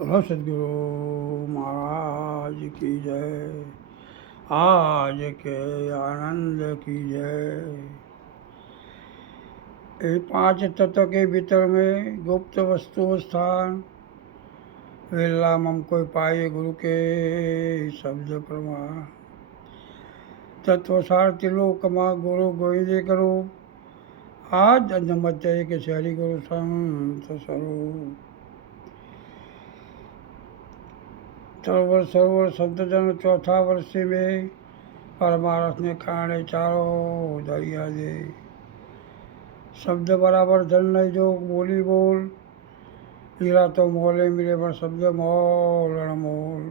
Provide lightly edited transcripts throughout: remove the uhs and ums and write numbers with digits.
बोलो सदगुरु महाराज की जय। आज के आनंद की जय। ये पांच तत्व के भीतर में गुप्त वस्तु स्थान वेला मम कोई पाए गुरु के शब्द प्रमाण तत्वसार तिलोकमा गुरु गोविंदे करो आज मध्य के शहरी गुरु संत स्वरूप सरोवर संतजन चौथा वर्षे में परमारथ ने खाने चारो दरिया दे शब्द बराबर धन नहीं जो बोली बोल हीरा तो मोले मिले पर शब्द मोल अनमोल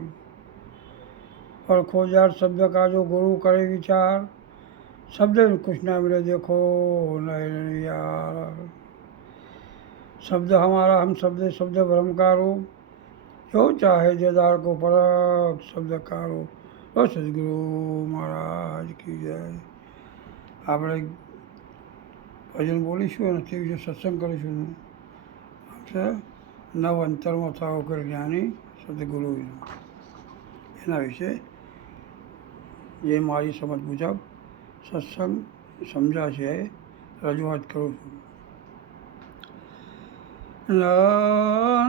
और खोजार शब्द का जो गुरु करे विचार शब्द में कुछ ना मिले देखो नहीं यार शब्द हमारा हम शब्द शब्द ब्रह्म का रूप जो चाहे जदार को परख शब्द कारो तो सदगुरु महाराज की जय। આપણે ભજન બોલીશું અને તે વિશે સત્સંગ કરીશું. છે નવ અંતરમાં થાવ કર જ્ઞાની સદગુરુ એના વિશે જે મારી સમજ મુજબ સત્સંગ સમજાશે રજૂઆત કરું છું.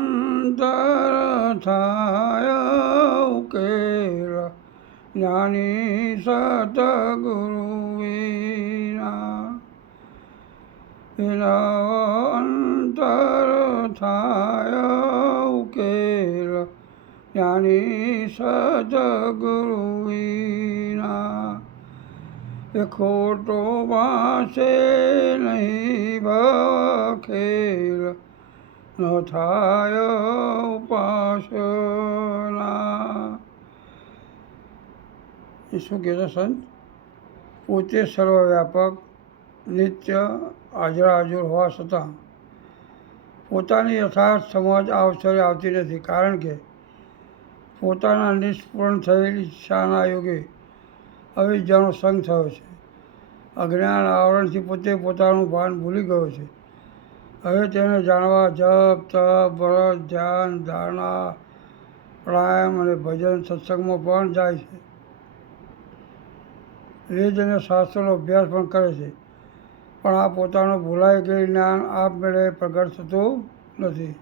અંતર થાય ઉકેલ જ્ઞાની સતગુરુ વિના અંતર થાય ઉકેલ જ્ઞાની સતગુરુ વિના એ ખોટો વાસે નહીં ભખેલ ન થાય ઉપાસના. એ શું કહેતા સંત? પોતે સર્વવ્યાપક નિત્ય હાજર હોવા છતાં પોતાની યથાર્થ સમજ આ અવસરે આવતી નથી, કારણ કે પોતાના નિષ્પૂર્ણ થયેલી ઈચ્છાના યોગે અવિદ્યાનો સંગ થયો છે. અજ્ઞાન આવરણથી પોતે પોતાનું ભાન ભૂલી ગયો છે. હવે તેને જાણવા જપ તપ વ્રત ધ્યાન ધારણા પ્રાણાયામ અને ભજન સત્સંગમાં પણ જાય છે. વેદ અને શાસ્ત્રોનો અભ્યાસ પણ કરે છે, પણ આ પોતાનું ભૂલાઈ ગયેલું જ્ઞાન આપમેળે પ્રગટ થતું નથી.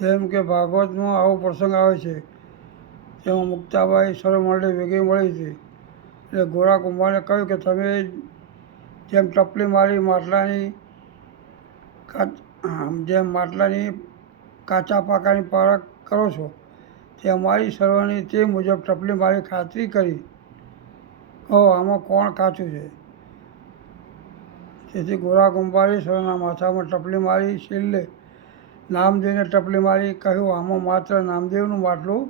જેમ કે ભાગવતમાં આવો પ્રસંગ આવે છે, તેમાં મુક્તાબાઈ સર્વમંડળી ભેગી મળી હતી. એટલે ગોરા કુંભારને કહ્યું કે તમે જેમ ટપલી મારી માટલાની કાચા પાકાની પારખ કરો છો તે અમારી સર્વની તે મુજબ ટપલી મારી ખાતરી કરી કહો આમાં કોણ કાચું છે. તેથી ગોરા કુંભારી સર્વના માથામાં ટપલી મારી છેલ્લે નામદેવને ટપલી મારી કહ્યું આમાં માત્ર નામદેવનું માટલું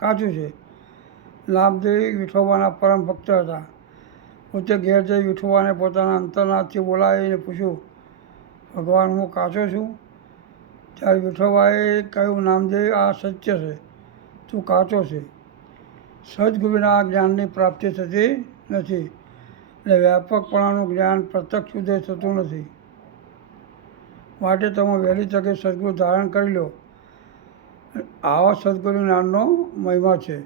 કાચું છે. નામદેવ વિઠોબાના પરમ ભક્ત હતા. પોતે ઘેર જઈ વિઠોબાને પોતાના અંતરનાથથી બોલાવીને પૂછ્યું, ભગવાન હું કાચો છું? ત્યારે વિઠોબાએ કહ્યું, નામદેવ આ સત્ય છે, તું કાચો છે. સદગુરુના જ્ઞાનની પ્રાપ્તિ થતી નથી અને વ્યાપકપણાનું જ્ઞાન પ્રત્યક્ષ ઉદય થતું નથી. માટે તમે વહેલી તકે સદગુરુ ધારણ કરી લો. આવા સદગુરુ જ્ઞાનનો મહિમા છે.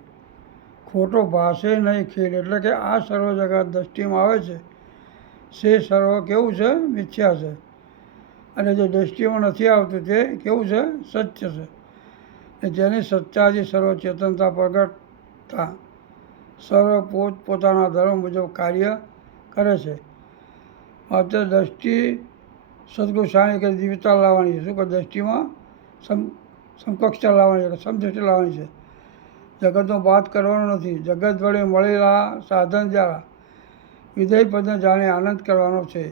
ખોટો ભાષે નહીં ખેલ, એટલે કે આ સર્વ જગત દ્રષ્ટિમાં આવે છે તે સર્વ કેવું છે? મિથ્યા છે. અને જે દ્રષ્ટિમાં નથી આવતું તે કેવું છે? સત્ય છે. અને જેની સત્યાથી સર્વ ચેતનતા પ્રગટતા સર્વ પોતપોતાના ધર્મ મુજબ કાર્ય કરે છે. માત્ર દ્રષ્ટિ સદગુરુ શાની કરી દિવ્યતા લાવવાની છે. શું કે દ્રષ્ટિમાં સમકક્ષતા લાવવાની છે, સમદ્રષ્ટિ લાવવાની છે. જગતનો બાદ કરવાનો નથી. જગત વડે મળેલા સાધન દ્વારા વિધેય પદને જાણે આનંદ કરવાનો છે.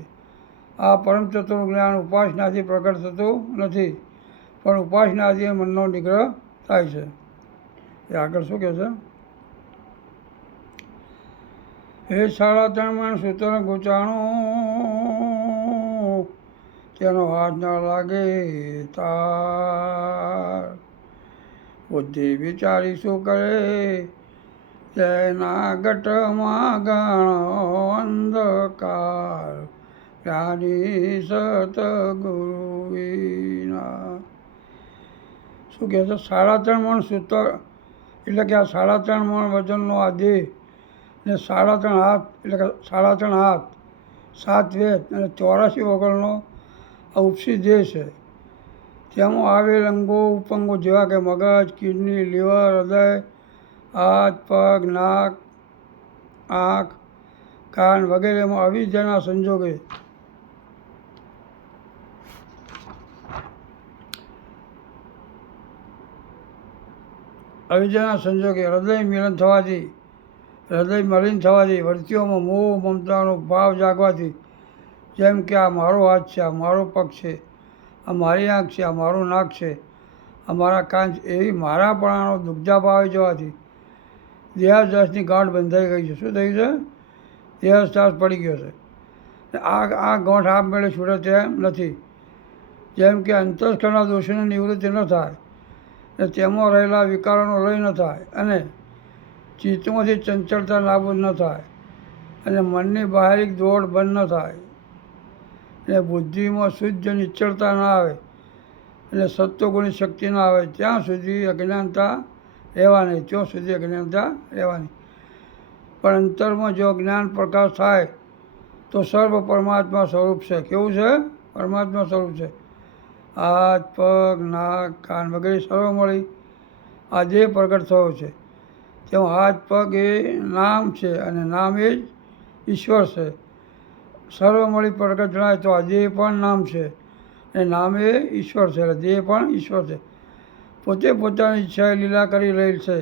આ પરમ તત્વનું જ્ઞાન ઉપાસનાથી પ્રગટ થતું નથી, પણ ઉપાસનાથી મનનો નિગ્રહ થાય છે. એ આગળ શું કહે છે? હે 3.5 મણ સૂત્ર ગૂંચાણું તેનો હાથ ન લાગે તાર. બુદ્ધિ વિચારી શું કરે તેના ગટમાં ગણો અંધકાર. જ્ઞાની સતગુરુ વિના શું કહે છે 3.5 મણ સૂતર એટલે કે આ 3.5 મણ વજનનો આ દેહ ને 3.5 હાથ એટલે કે 3.5 હાથ 7 વેદ અને 84 વગરનો આ ઉપસી દેહ છે. તેમાં આવેલ અંગો ઉપંગો જેવા કે મગજ, કિડની, લીવર, હૃદય, હાથ, પગ, નાક, આંખ, કાન વગેરેમાં અવિદ્યાના સંજોગે હૃદય મિલન થવાથી વર્તીઓમાં મોહ મમતાનો ભાવ જાગવાથી, જેમ કે આ મારો હાથ છે, આ મારો પગ છે, આ મારી આંખ છે, આ મારું નાક છે, આ મારા કાન છે, એવી મારાપણાનો દુગ્ધાભાવ આવી જવાથી દેહાદ્યાસની ગાંઠ બંધાઈ ગઈ છે. શું થયું છે? દેહાદ્યાસ પડી ગયો છે. આ ગાંઠ આપમેળે છૂટે તેમ નથી. જેમ કે અંતસ્કરણના દોષોની નિવૃત્તિ ન થાય અને તેમાં રહેલા વિકારોનો લય ન થાય અને ચિત્તમાંથી ચંચળતા નાબૂદ ન થાય અને મનની બાહ્યિક દોડ બંધ ન થાય અને બુદ્ધિમાં શુદ્ધ નિશ્ચળતા ના આવે અને સત્વગુણની શક્તિ ના આવે ત્યાં સુધી અજ્ઞાનતા રહેવાની. પણ અંતરમાં જો જ્ઞાન પ્રકાશ થાય તો સર્વ પરમાત્મા સ્વરૂપ છે. કેવું છે? પરમાત્મા સ્વરૂપ છે. હાથ, પગ, નાક, કાન વગેરે સર્વ મળી આ દેહ પ્રગટ થયો છે. તેમાં હાથ પગ એ નામ છે અને નામ એ જ ઈશ્વર છે. સર્વ મળી પ્રગટ જણાય તો આ દેહ પણ નામ છે અને નામ એ ઈશ્વર છે એટલે દેહ પણ ઈશ્વર છે. પોતે પોતાની ઈચ્છાએ લીલા કરી રહેલ છે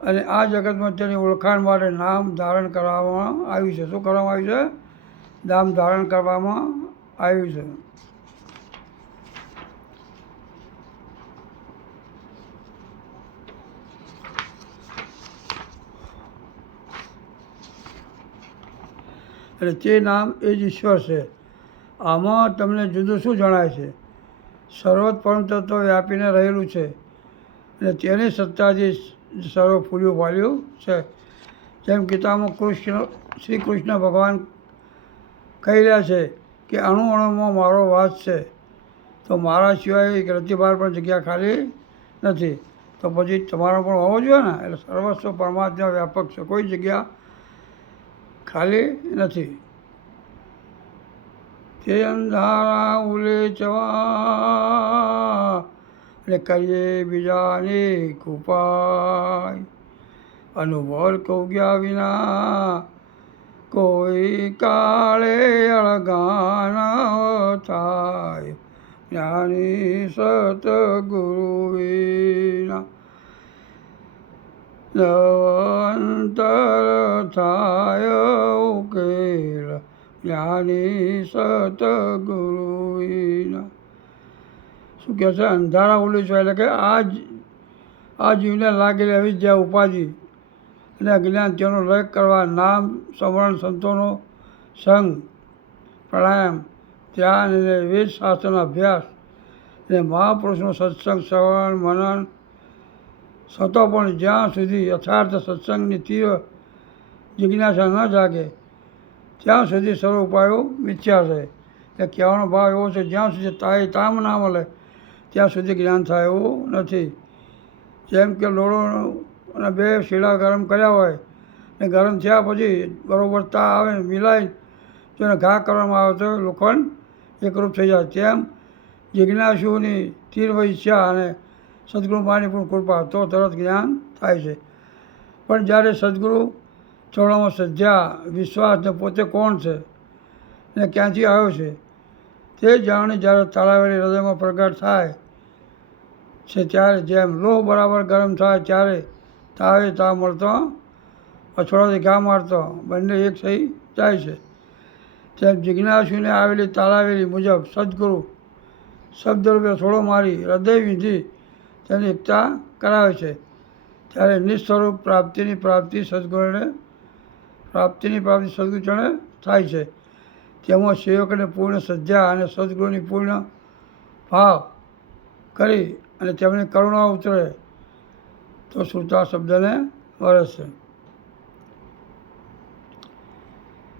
અને આ જગતમાં તેની ઓળખાણ માટે નામ ધારણ કરવામાં આવ્યું છે. શું કરવામાં આવ્યું છે? નામ ધારણ કરવામાં આવ્યું છે. એટલે તે નામ એ જ ઈશ્વર છે. આમાં તમને જુદું શું જણાય છે? સર્વત પરમ તત્વ વ્યાપીને રહેલું છે અને તેની સત્તાથી સર્વ ફૂલ્યું ફાલ્યું છે. જેમ ગીતામાં શ્રી કૃષ્ણ ભગવાન કહી રહ્યા છે કે અણુ અણુમાં મારો વાસ છે, તો મારા સિવાય એક રતિભાર પણ જગ્યા ખાલી નથી. તો પછી તમારો પણ હોવો જોઈએ ને. એટલે સર્વસ્વ પરમાત્મા વ્યાપક છે, કોઈ જગ્યા ખાલી નથી. તે અંધારા ઉલેચવા એટલે કરીએ બીજાની કૃપાય, અનુભવ કૌગ્યા વિના કોઈ કાળે અળગાન થાય, જ્ઞાની સતગુરુ વિના અંતર થાય ઉકેલ, જ્ઞાની સતગુરુ વિના. શું કહે છે? અંધારા ઉલેચવા એટલે કે આ જીવને લાગેલી અવિદ્યા ઉપાધિ અને અજ્ઞાન તેનો લય કરવા નામ સ્મરણ, સંતોનો સંગ, પ્રાણાયામ, ધ્યાન અને વેદ શાસ્ત્રનો અભ્યાસ અને મહાપુરુષનો સત્સંગ, શ્રવણ, મનન, છતાં પણ જ્યાં સુધી યથાર્થ સત્સંગની તીવ્ર જિજ્ઞાસા ન જાગે ત્યાં સુધી સર્વ ઉપાયો મિથ્યા છે. એટલે કહેવાનો ભાવ એવો છે જ્યાં સુધી તામ ના મળે ત્યાં સુધી જ્ઞાન થાય એવું નથી. જેમ કે લોડો અને 2 શીલા ગરમ કર્યા હોય અને ગરમ થયા પછી બરાબર તા આવે ને મિલાઈ જો એને ઘા કરવામાં આવે તો લોખંડ એકરૂપ થઈ જાય. તેમ જિજ્ઞાસુની તીવ્ર ઈચ્છા અને સદગુરુ માની પણ કૃપા તો તરત જ્ઞાન થાય છે. પણ જ્યારે સદગુરુ ચરણોમાં શ્રદ્ધા, વિશ્વાસ ને પોતે કોણ છે ને ક્યાંથી આવ્યો છે તે જાણવાની જ્યારે તાળાવેલી હૃદયમાં પ્રગટ થાય છે, ત્યારે જેમ લોહ બરાબર ગરમ થાય ત્યારે તાવે તાવ મળતો, અછોડાથી ઘા મારતો બંને એક થઈ જાય છે. તેમ જિજ્ઞાસુને આવેલી તાળાવેલી મુજબ સદગુરુ શબ્દરૂપે થોડો મારી હૃદય વિધિ તેની એકતા કરાવે છે. ત્યારે નિસ્વરૂપ પ્રાપ્તિની પ્રાપ્તિ સદગુરુ ચરણે થાય છે. તેમાં સેવકને પૂર્ણ શ્રદ્ધા અને સદગુરુની પૂર્ણ ભાવ કરી અને તેમની કરુણા ઉતરે તો શ્રુતા શબ્દને વરસશે.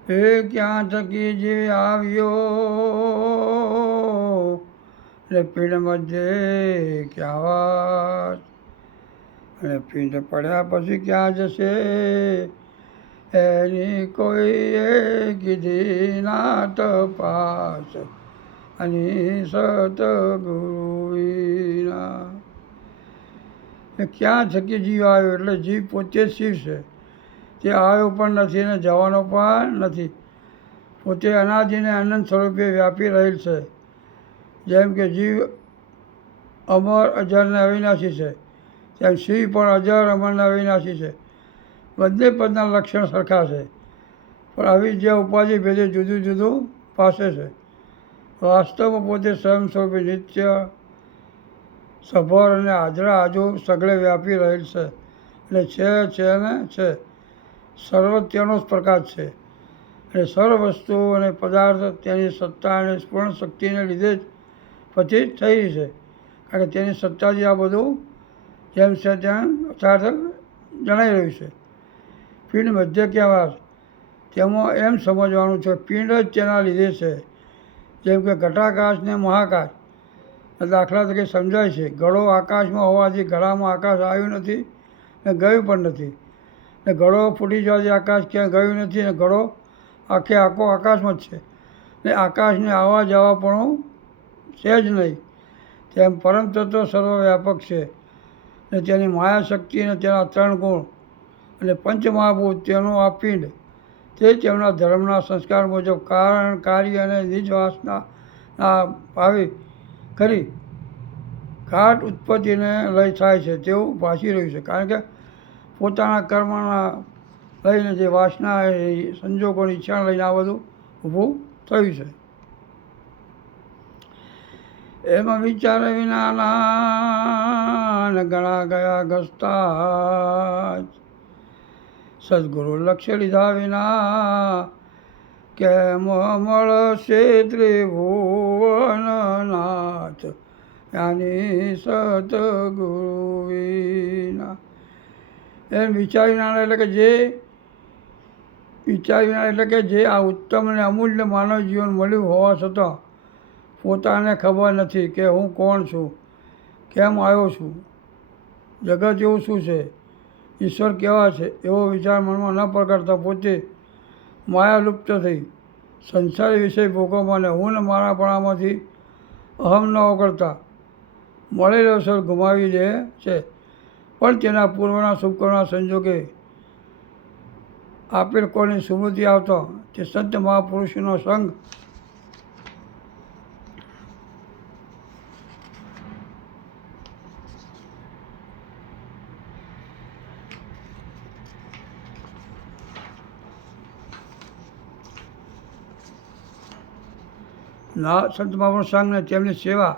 એ ક્યાં થકી જે આવ્યો એટલે પીંડ મધ્યે ક્યાં વાત, અને પીંડ પડ્યા પછી ક્યાં જશે એની કોઈએ કીધી ના તપાસ, અને સતગુરુ વિના. એ ક્યાં થકી જીવ આવ્યો, એટલે જીવ પોતે જ શિવ છે. તે આવ્યો પણ નથી ને જવાનો પણ નથી. પોતે અનાદિને અનંત સ્વરૂપે વ્યાપી રહેલ છે. જેમ કે જીવ અમર અજર ને અવિનાશી છે, તેમ શિવ પણ અજર અમર ને અવિનાશી છે. બંને પદના લક્ષણ સરખા છે, પણ અવિદ્યા ઉપાધિ ભેદે જુદું જુદું પાસે છે. વાસ્તવમાં પોતે સ્વયં સ્વરૂપે નિત્ય સભર અને હાજરા આજુ સગળે વ્યાપી રહેલ છે. એટલે છે ને છે, સર્વ તેનો જ પ્રકાશ છે. અને સર્વ વસ્તુ અને પદાર્થ તેની સત્તા અને પૂર્ણ શક્તિને લીધે જ પછી થઈ છે. કારણ કે તેની સત્તાથી આ બધું જેમ છે તેમ સાર્થક જણાઈ રહ્યું છે. પિંડ મધ્ય કહેવાય, તેમાં એમ સમજવાનું છે પિંડ જ તેના લીધે છે. જેમ કે ઘટાકાશ ને મહાકાશ દાખલા તરીકે સમજાય છે. ઘડો આકાશમાં હોવાથી ઘડામાં આકાશ આવ્યું નથી ને ગયું પણ નથી, ને ઘડો ફૂટી જવાથી આકાશ ક્યાંય ગયું નથી, ને ઘડો આખે આખો આકાશમાં જ છે, ને આકાશને આવવા જવા પણ છે જ નહીં. તેમ પરમ તત્વ સર્વવ્યાપક છે, ને તેની માયા શક્તિ અને તેના 3 ગુણ અને પંચમહાભૂત તેનું આ પિંડ, તે તેમના ધર્મના સંસ્કાર મુજબ કારણ કાર્ય અને નિજ વાસના ભાવી કરી ઘાટ ઉત્પત્તિને લઈ થાય છે તેવું ભાસી રહ્યું છે. કારણ કે પોતાના કર્મના લઈને જે વાસના સંજોગોની ઈચ્છા લઈને આ બધું ઊભું થયું છે. એમાં વિચાર વિનાના ઘણા ગયા ઘસતા, સદગુરુ લક્ષ્ય લીધા વિના કેમ મળશે ત્રિભુવનનાથ, યાની સતગુરુ વિના. એમ વિચારી ના એટલે કે જે વિચારી ના એટલે કે જે આ ઉત્તમ અને અમૂલ્ય માનવ જીવન મળ્યું હોવા છતાં પોતાને ખબર નથી કે હું કોણ છું, કેમ આવ્યો છું, જગત એવું શું છે, ઈશ્વર કેવા છે, એવો વિચાર મનમાં ન પ્રગટતા પોતે માયાલુપ્ત થઈ સંસારી વિષય ભોગવવાને હું ને મારાપણામાંથી અહમ ન ઓગળતા મળેલો અવસર ગુમાવી દે છે. પણ તેના પૂર્વના શુભકર્મના સંજોગે આપેલ કોની સ્મૃતિ આવતો તે સંત મહાપુરુષનો સંગ સંત મહાપુરુષ સંઘને તેમની સેવા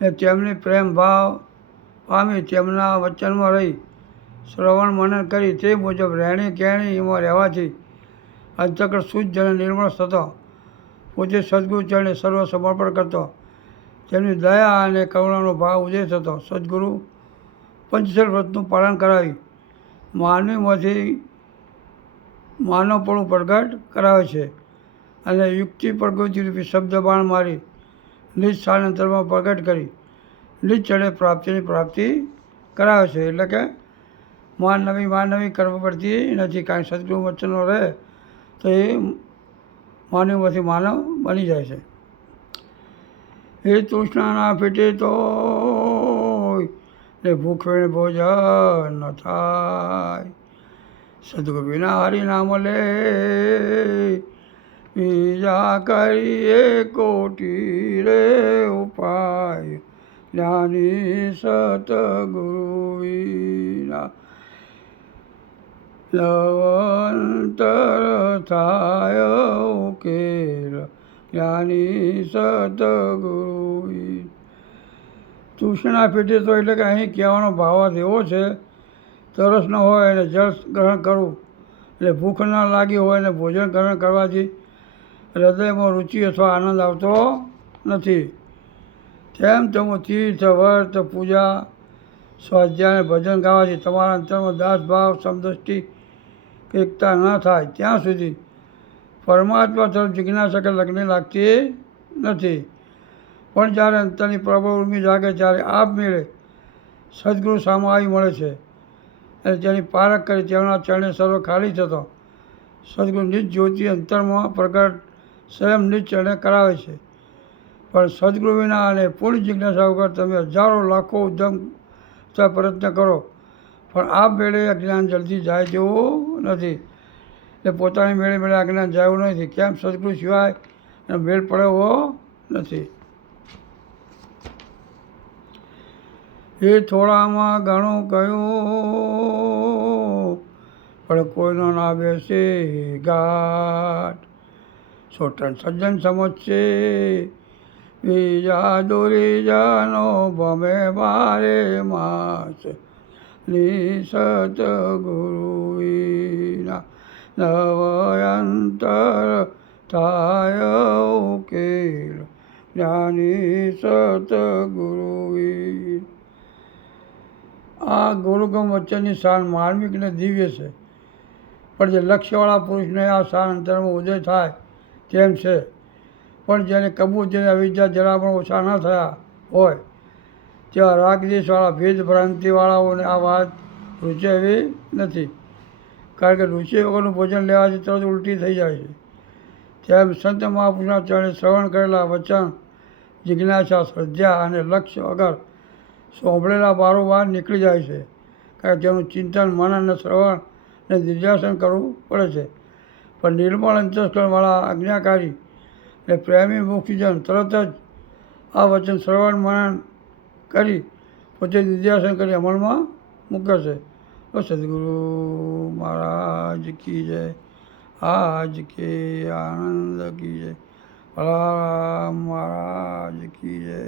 ને તેમની પ્રેમ ભાવ પામી તેમના વચનમાં રહી શ્રવણ મનન કરી તે મુજબ રહેણી કહેણી એમાં રહેવાથી અંતકર શુદ્ધ અને નિર્મળ થતો, પોતે સદગુરુ ચરણે સર્વ સમર્પણ કરતો, તેમની દયા અને કરુણાનો ભાવ ઉદય થતો. સદગુરુ પંચશીલ વ્રતનું પાલન કરાવી માનવીમાંથી માનવપણું પ્રગટ કરાવે છે, અને યુક્તિ પ્રકૃતિરૂપી શબ્દ બાણ મારી નિજ સ્થાનાંતરમાં પ્રગટ કરી નિજ ચડે પ્રાપ્તિની પ્રાપ્તિ કરાવે છે. એટલે કે માનવી કરવી પડતી નથી, કારણ કે સદગુરુ વચનો રહે તો એ માનવમાંથી માનવ બની જાય છે. એ તૃષ્ણાના પેટે તો ને ભૂખ વેણે ભોજન ન થાય, સદગુરુ વિના હરિનામ લે બીજા કરીએ કોટી રે ઉપાય, જ્ઞાની સતગુરુ વિના લવંતર થાય ઉકેલ, જ્ઞાની સતગુરુ વિના. તૃષ્ણા પેટે તો એટલે કે અહીં કહેવાનો ભાવાર્થ એવો છે, તરસ ન હોય અને જળ ગ્રહણ કરવું, એટલે ભૂખ ન લાગી હોય અને ભોજન ગ્રહણ કરવાથી હૃદયમાં રુચિ અથવા આનંદ આવતો નથી. તેમ તમે તીર્થ વર્ત પૂજા સ્વાધ્યાય ભજન ગાવાથી તમારા અંતરમાં દાસ ભાવ સમદ્રષ્ટિ એકતા ન થાય ત્યાં સુધી પરમાત્મા તરફ જિજ્ઞાસા કે લગ્ન લાગતી નથી. પણ જ્યારે અંતરની પ્રબળ ઉર્મિ જાગે ત્યારે આપમેળે સદગુરુ સામે આવી મળે છે અને તેની પારખ કરી તેમના ચરણે સર્વ ખાલી થતો સદગુરુ નિજ જ્યોતિ અંતરમાં પ્રગટ સ્વયં નિજ ચરણે કરાવે છે. પણ સદગુરુ વિના અને પૂર્ણ જિજ્ઞાસા વગર તમે હજારો લાખો ઉદ્યમ પ્રયત્ન કરો પણ આપ મેળે અજ્ઞાન જલ્દી જાય તેવું નથી. એટલે પોતાની મેળે મેળે અજ્ઞાન જાય એવું નથી. કેમ? સદગુરુ સિવાય મેળ પડે એવો નથી. એ થોડામાં ઘણું કહ્યું પણ કોઈનો ના બેસે ગાંઠ. સોટન સજ્જન સમજશે બીજા દોરી જાનો ભમે મારે માસ નિસત ગુરુ વિના નવયંતર થાય ઉકેલ જ્ઞાની સત ગુરુ વિના. આ ગુરુગમ વચ્ચેની શાન માર્મિક ને દિવ્ય છે, પણ જે લક્ષ્યવાળા પુરુષને આ શાન અંતરમાં ઉદય થાય તેમ છે. પણ જેને કબૂતરીને અવિદ્યા જરા પણ ઓછા ન થયા હોય તેવા રાગદેશવાળા ભેદ ભ્રાંતિવાળાઓને આ વાત રૂચે એવી નથી. કારણ કે રૂચિ વગરનું ભોજન લેવાથી તરત ઉલટી થઈ જાય છે. તેમ સંત મહાપુરુષના ચરણે શ્રવણ કરેલા વચન જિજ્ઞાસા શ્રદ્ધા અને લક્ષ્ય વગર સાંભળેલા બારોબાર નીકળી જાય છે. કારણ કે તેનું ચિંતન મનન અને શ્રવણ અને નિર્ધ્યાસન કરવું પડે છે. પણ નિર્મળ અંતસ્કરણવાળા આજ્ઞાકારી અને પ્રેમી મુક્તિજન તરત જ આ વચન શ્રવણ મનન કરી પોતે નિર્ધ્યાસન કરી અમલમાં મૂકે છે. તો સદગુરુ મહારાજ કી જય. આજ કે આનંદ કી જય. ભલા મહારાજ કી જય.